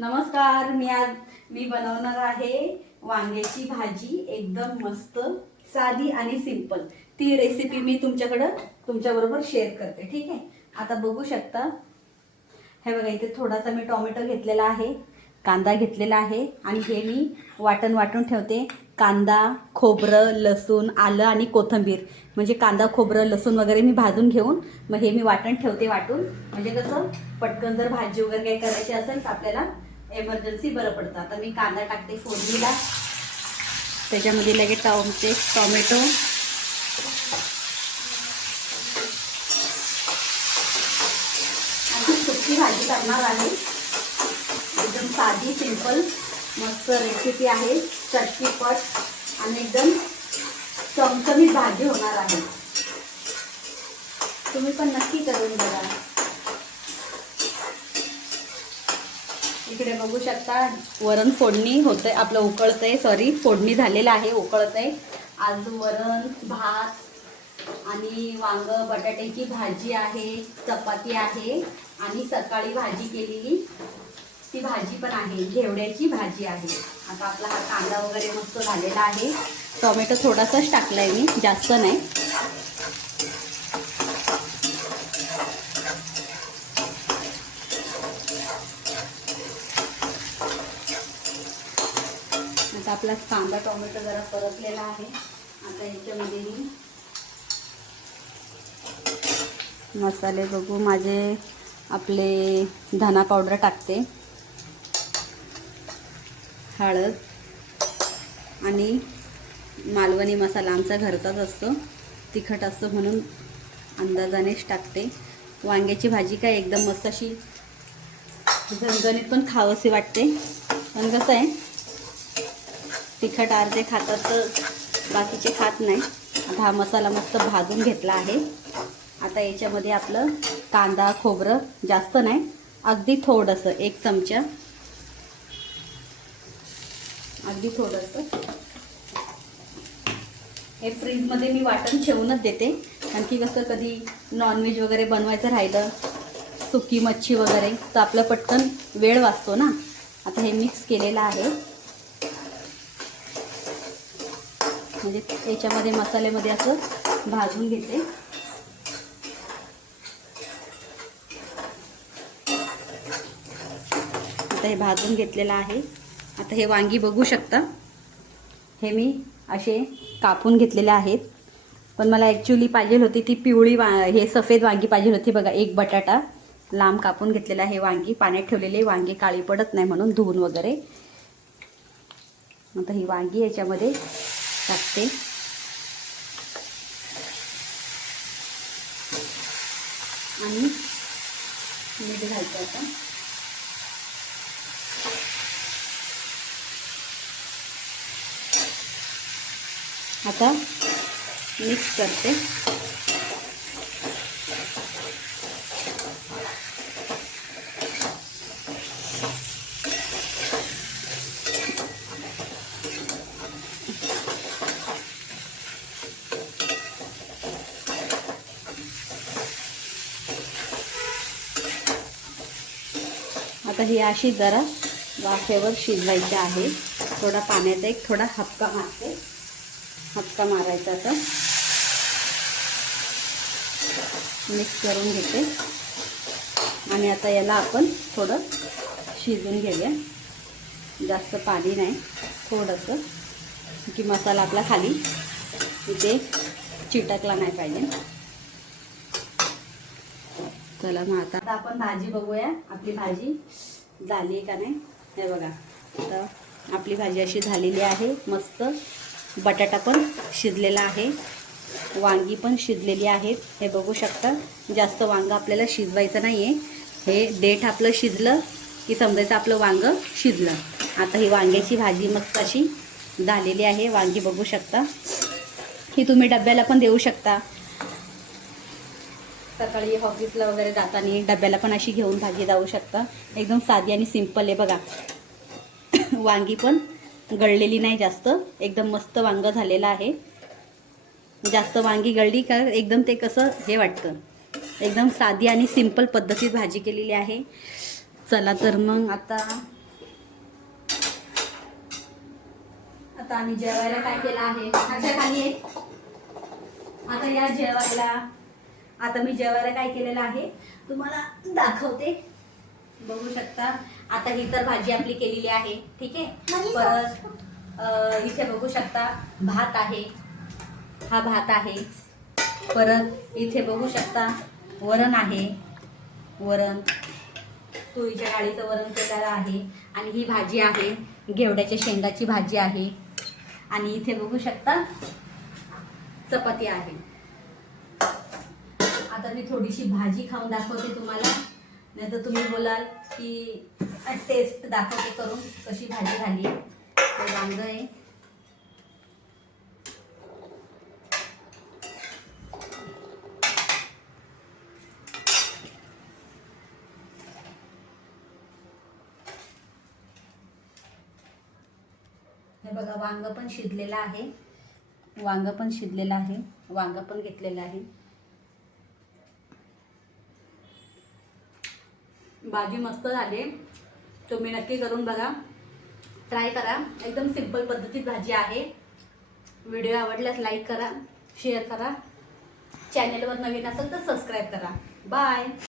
नमस्कार. मी बनवणार आहे वांग्याची भाजी, एकदम मस्त साधी आणि सिंपल. ती रेसिपी मी तुमच्याबरोबर शेअर करते. ठीक आहे. आता बघू शकता, हे बघा, इथे थोडासा मी टोमॅटो घेतलेला आहे, कांदा घेतलेला आहे आणि हे मी वाटून ठेवते. कांदा, खोबरं, लसूण, आलं आणि कोथिंबीर, म्हणजे कांदा, खोबरं, लसूण वगैरे मी भाजून घेऊन मग हे मी वाटून ठेवते. म्हणजे कसं पटकन जर भाजी वगैरे काही करायची असेल तर आपल्याला एमर्जन्सी बरं पडतं. आता मी कांदा टाकते फोडणीला, त्याच्यामध्ये लगेच टोमॅटो, आणि सुकी भाजी करणार आहे. एकदम साधी सिंपल मस्त रेसिपी आहे, चटपट आणि एकदम चमचमीत भाजी होणार आहे. तुम्ही पण नक्की करून बघा. इकडे बघू शकता, वरण फोडणी होतंय आपलं, उकळतंय, फोडणी झालेलं आहे, उकळतंय. आज वरण, भात आणि वांग बटाट्याची भाजी आहे, चपाती आहे आणि सकाळी भाजी केलेली ती भाजी पण आहे, घेवड्याची भाजी आहे. आता आपला हा कांदा वगैरे मस्त झालेला आहे. टोमॅटो थोडासाच टाकलाय मी, जास्त नाही. आता आपला कांदा टोमॅटो जरा परतलेला आहे. आता याच्यामध्ये मी मसाले बघू, माझे आपले धना पावडर टाकते, हळद आणि मालवणी मसाला आमचा घरचाच असतो, तिखट असतो म्हणून अंदाजानेच टाकते. वांग्याची भाजी काय एकदम मस्त अशी झणझणीत पण खावंशी वाटते, पण कसं आहे तिखट अर्धे खातात तर बाकीचे खात नाही. आता हा मसाला मस्त भाजून घेतला आहे. आता याच्यामध्ये आपलं कांदा, खोबरं जास्त नाही, अगदी थोडंसं, 1 चमचा, अगदी थोडंसं. हे फ्रीजमध्ये मी वाटण ठेवूनच देते, आणखी कसं कधी नॉनव्हेज वगैरे बनवायचं राहिलं, सुकी मच्छी वगैरे, तर आपलं पटकन वेळ वाचतो ना. आता हे मिक्स केलेलं आहे, म्हणजे याच्यामध्ये मसाल्यामध्ये असं भाजून घेते. आता हे भाजून घेतलेलं आहे. आता हे वांगी बघू शकता, हे मी असे कापून घेतलेले आहेत, पण मला ॲक्च्युली पाहिजे होती ती पिवळी हे सफेद वांगी पाहिजे होती. बघा, 1 बटाटा लांब कापून घेतलेला आहे. वांगी पाण्यात ठेवलेले, वांगी काळी पडत नाही म्हणून धुवून वगैरे. आता ही वांगी याच्यामध्ये टाकते आणि मीठ घालते. आता मिक्स करते. आता ही अशी जरा वाफेवर शिजवायची आहे. थोडा पाण्याचा थोडा हपका मारायचा, असं मिक्स करून घेते. आणि आता याला आपण थोडं शिजून घेऊया, जास्त पाणी नाही, थोडंसं, की मसाला आपला खाली इथे चिटकला नाही पाहिजे. चला मग आता आपण भाजी बघूया, आपली भाजी झाली का नाही. हे बघा, आता आपली भाजी अशी झालेली आहे, मस्त. बटाटा पण शिजलेला आहे, वांगी पण शिजलेली आहेत. हे बघू शकता, जास्त वांगं आपल्याला शिजवायचं नाही आहे. हे देठ आपलं शिजलं की समजायचं आपलं वांगं शिजलं. आता ही वांग्याची भाजी मस्त अशी झालेली आहे. वांगी बघू शकता, ही तुम्ही डब्याला पण देऊ शकता, सकाळी ऑफिसला वगैरे जाताना डब्याला पण अशी घेऊन भाजी जाऊ शकता. एकदम साधी आणि सिंपल आहे. बघा, वांगी पण गळलेली नाही जास्त, एकदम मस्त वांगं झालेलं आहे. जास्त वांगी गळली का एकदम ते कसं हे वाटतं. एकदम साधी आणि सिंपल पद्धतीत भाजी केलेली आहे. चला तर मग आता शकता आम्ही जेवायला काय केलं आहे. अशा खाली आहे. आता या जेवायला, आता मी जेवायला काय केलेलं आहे तुम्हाला दाखवते. बघू शकता. आता ही तर भाजी आपली केलेली आहे, ठीक आहे. परत इथे बघू शकता भात आहे, हा भात आहे. परत इथे बघू शकता वरण आहे, वरण तुरीच्या डाळीचं वरण केलेलं आहे. आणि ही भाजी आहे घेवड्याच्या शेंगाची भाजी आहे. आणि इथे बघू शकता चपाती आहे. आता मी थोडीशी भाजी खाऊन दाखवते तुम्हाला, नाही तर तुम्ही बोलाल की टेस्ट दाखवते करून कशी भाजी झाली. ते वांग आहे, हे बघा वांग पण शिजलेलं आहे, वांग पण शिजलेलं आहे, वांग पण घेतलेलं आहे. भाजी मस्त झाली, तुम्ही नक्की करून बघा, ट्राय करा. एकदम सिंपल पद्धतीत भाजी आहे. व्हिडिओ आवडल्यास लाईक करा, शेअर करा, चॅनलवर नवीन असेल तर सबस्क्राईब करा. बाय.